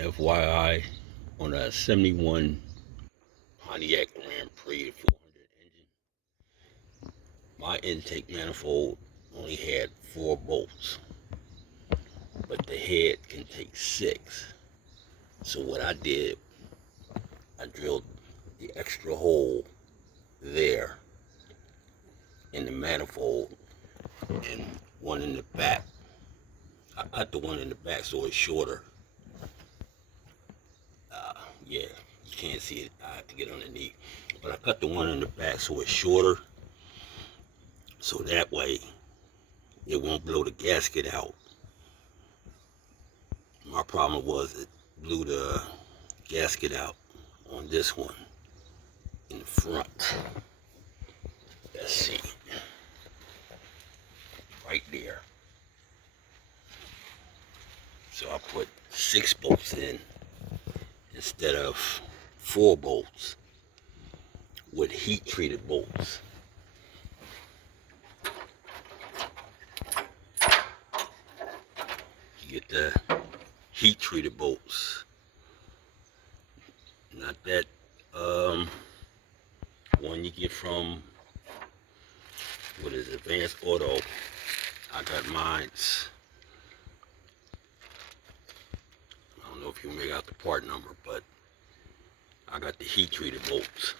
FYI, on a 71 Pontiac Grand Prix 400 engine, my intake manifold only had 4 bolts, but the head can take 6. So what I did, I drilled the extra hole there in the manifold and one in the back. I cut the one in the back so it's shorter. Yeah, you can't see it. I have to get underneath. But I cut the one in the back so it's shorter. So that way it won't blow the gasket out. My problem was it blew the gasket out on this one in the front. Let's see. Right there. So I put 6 bolts in instead of 4 bolts with heat treated bolts. You get the heat treated bolts, not that one you get from, what is it, Advanced Auto. I got mine's, I don't know if you make out the part number, but I got the heat treated bolts.